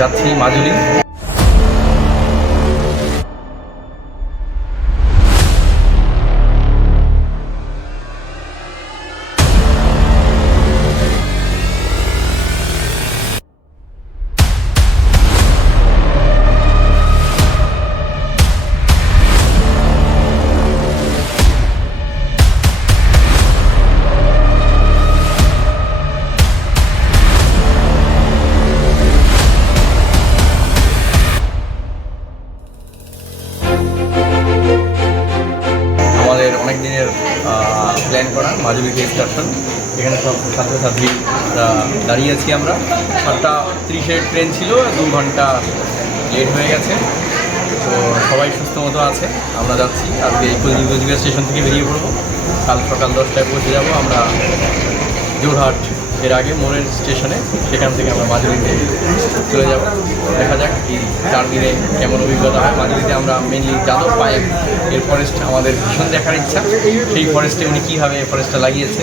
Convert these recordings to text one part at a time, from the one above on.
যাচ্ছি মাজুলি। আমাদের অনেক দিনের প্ল্যান করা মাজুলিতে এক্সকারশন। এখানে সব ছাত্রছাত্রীরা দাঁড়িয়ে আছি আমরা। 7:30-এর ট্রেন ছিল, 2 ঘন্টা লেট হয়ে গেছে। তো সবাই সুস্থ মতো আছে। আমরা যাচ্ছি আজকে এই কোচবিহার স্টেশন থেকে বেরিয়ে পড়বো। কাল সকাল 10টায় পৌঁছে যাব আমরা জোরহাট, এর আগে মোড়ের স্টেশনে। সেখান থেকে আমরা মাজুলিতে চলে যাব। দেখা যাক এই 4 দিনে কেমন অভিজ্ঞতা হয়। মাজুলিতে আমরা মেনলি যাদব পায়েক এর ফরেস্ট আমাদের ভীষণ দেখার ইচ্ছা। সেই ফরেস্টে উনি কীভাবে ফরেস্টটা লাগিয়েছে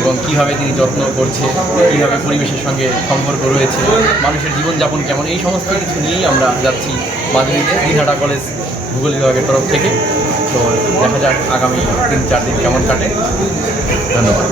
এবং কীভাবে তিনি যত্ন করছে, কীভাবে পরিবেশের সঙ্গে সম্পর্ক রয়েছে, মানুষের জীবনযাপন কেমন, এই সমস্ত কিছু নিয়েই আমরা যাচ্ছি মাজুলিতে দিনহাটা কলেজ ভূগোল বিভাগের তরফ থেকে। তো দেখা যাক আগামী 3-4 দিন কেমন কাটে। ধন্যবাদ।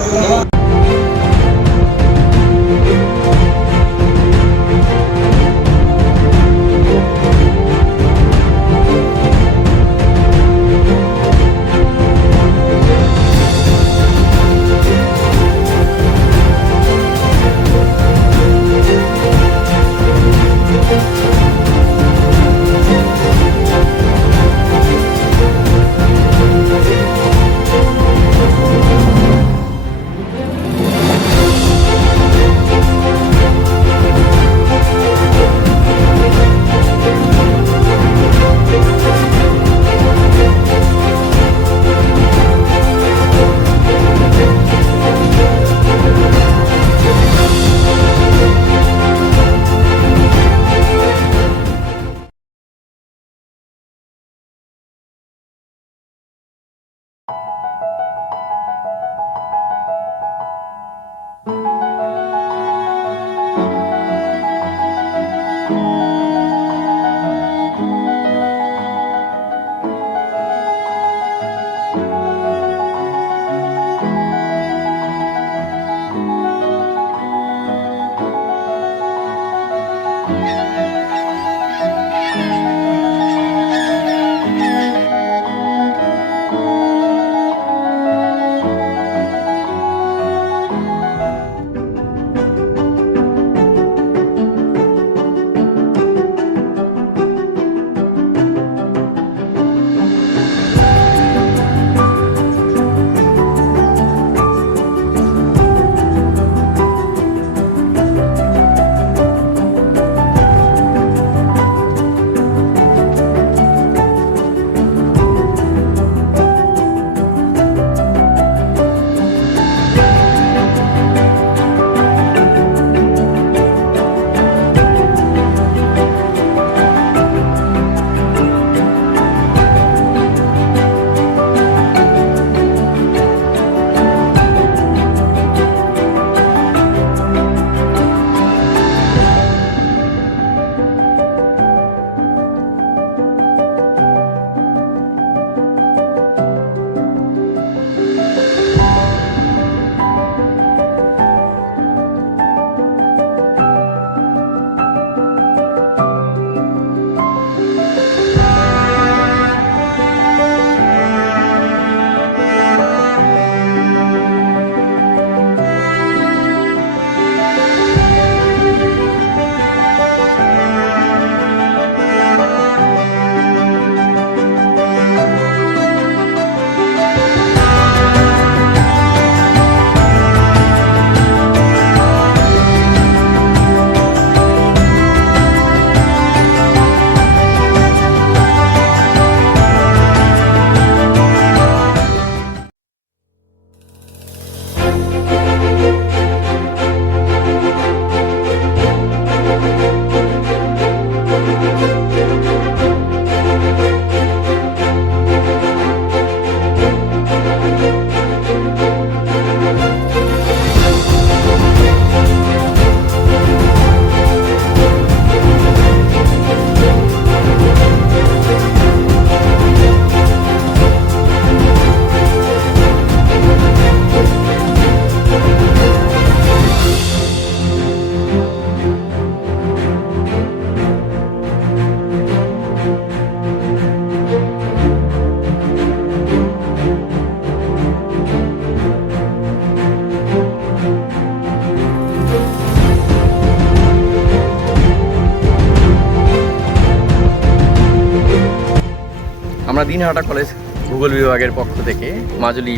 আমরা দিনহাটা কলেজ ভূগোল বিভাগের পক্ষ থেকে মাজুলি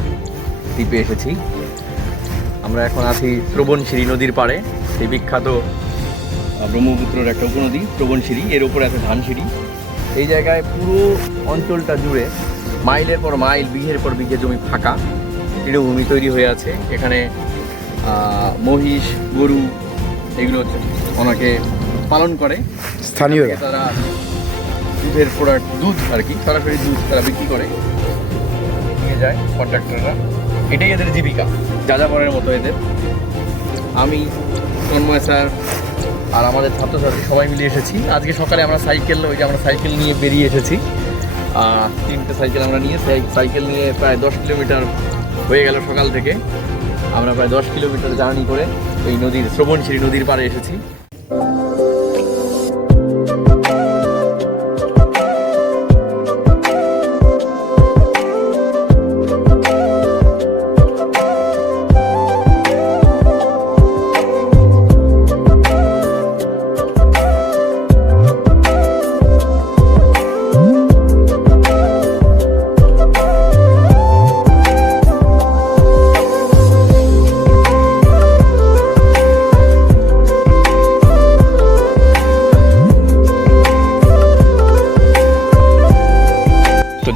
দ্বীপে এসেছি। আমরা এখন আছি শ্রবণশিরি নদীর পাড়ে, সেই বিখ্যাত ব্রহ্মপুত্রের একটা উপনদী শ্রবণশিরি, এর উপরে আছে ধানসিঁড়ি। এই জায়গায় পুরো অঞ্চলটা জুড়ে মাইলের পর মাইল, বিঘের পর বিঘে জমি ফাঁকা, পীঠভূমি তৈরি হয়ে আছে। এখানে মহিষ, গরু এগুলো ওনাকে পালন করে স্থানীয়রা। তারা দুধের প্রোডাক্ট, দুধ আর কি, সরাসরি দুধ তারা বিক্রি করে নিয়ে যায় কন্ট্রাক্টররা। এটাই এদের জীবিকা, যাযাবরের মতো এদের। আমি, তন্ময় স্যার আর আমাদের ছাত্রছাত্রী সবাই মিলে এসেছি। আজকে সকালে আমরা সাইকেল নিয়ে বেরিয়ে এসেছি। 3টে সাইকেল আমরা নিয়ে সাইকেল নিয়ে প্রায় 10 কিলোমিটার হয়ে গেল সকাল থেকে। আমরা প্রায় 10 কিলোমিটার জার্নি করে এই নদীর, শ্রবণশিরি নদীর পাড়ে এসেছি।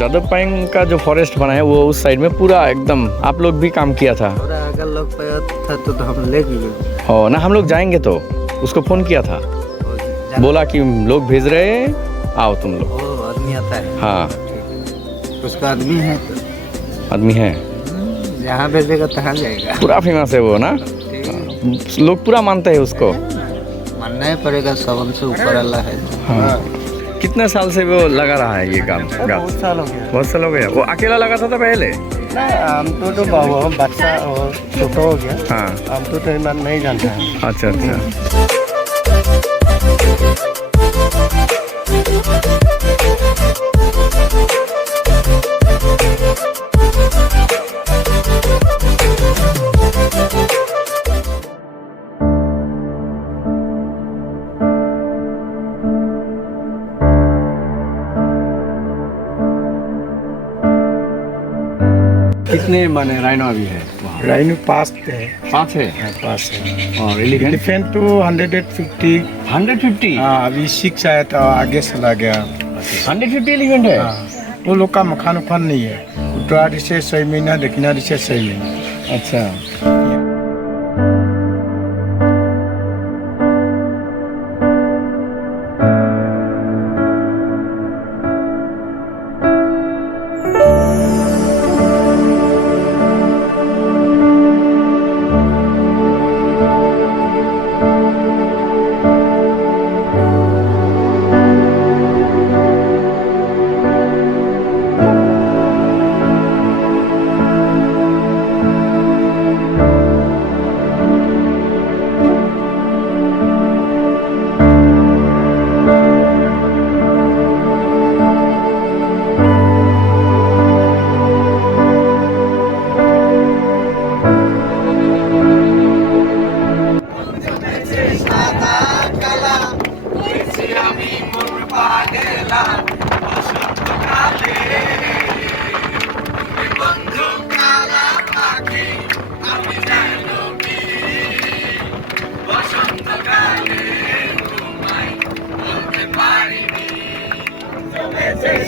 जादव पायंग का जो फॉरेस्ट बना है वो उस साइड में पूरा एकदम आप लोग भी काम किया था? अगर लोग था तो हम ले लिए। हो ना, हम लोग जाएंगे तो उसको फोन किया था, बोला कि लोग भेज रहे हैं, आओ तुम लोग। आदमी आता है? हाँ, उसका आदमी है तो आदमी है, जहाँ भेजेगा तहाँ जाएगा। पूरा फेमस है वो ना, लोग पूरा मानते हैं उसको। मानना ही पड़ेगा, सबन से ऊपर अल्लाह है। हाँ। कितने साल से वो लगा रहा है ये काम? बहुत साल हो गया। बहुत साल हो गया। वो अकेला लगा था पहले? हम तो बाबू बच्चा और छोटा हो गया। हाँ, हम तो नहीं जानते हैं। अच्छा अच्छा। कितने माने राइनो अभी है वहाँ? राइनो पास है। 5 है। हाँ, पास है। और एलिफेंट? एलिफेंट तो 150। 150? हाँ, अभी 6 आया था, आगे चला गया। 150 एलिफेंट है? हाँ, वो लोग का मकान उखान नहीं है। उत्तराधि से 6 महीना, दक्षिणाधि से 6 महीना। अच्छा।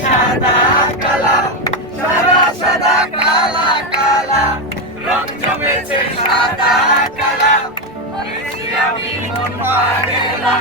সাদা কালা, সাদা সাদা কালা কালা, রং জমেছে সাদা কালা, আমি মন পাগলা।